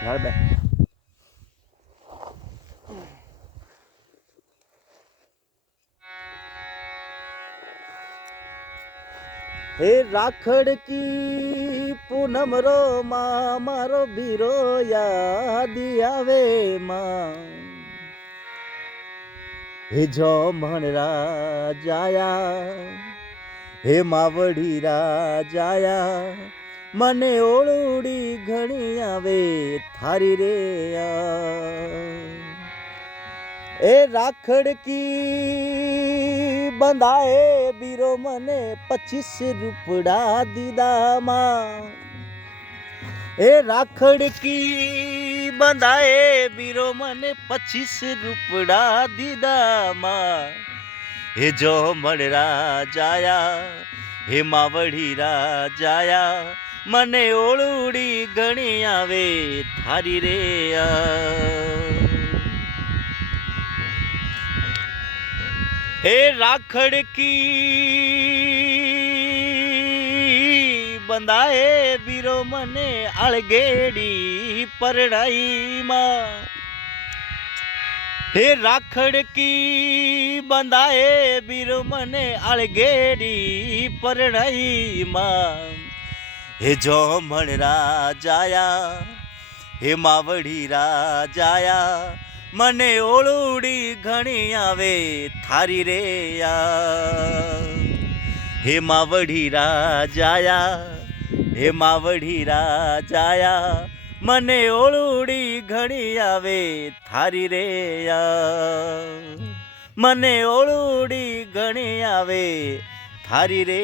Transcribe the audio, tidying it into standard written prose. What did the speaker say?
હાલ બે હે રાખડ કી પૂનમ રો માં મારો બીરો યાદ આવે માં હે જો મણરા જાયા હે માવડી રાજાયા મને ઓળુડી ઘણી આવે થારી રે એ રાખડ કી બંધાએ બીરો મને 25 રૂપડા દીદામાં એ રાખડ કી બંધાએ બીરો મને 25 રૂપડા દીદામાં હે જો મળરા જાયા હે માવડી રાજાયા મને ઓળુડી ઘણી આવે થારી રે હે રાખડ કી બંધાએ બીરો મને અળગેડી પરડાઈમાં હે રાખડ કી બંધાએ બીરો મને અળગેડી પરડાઈમાં હે જો મણરા જાયા હે માવડી રાજાયા મને ઓળુડી ઘણી આવે થારી રે હે માવડી રાજાયા હે માવડી રાજાયા મને ઓળુડી ઘણી આવે થારી રે મને ઓળુડી ઘણી આવે થારી રે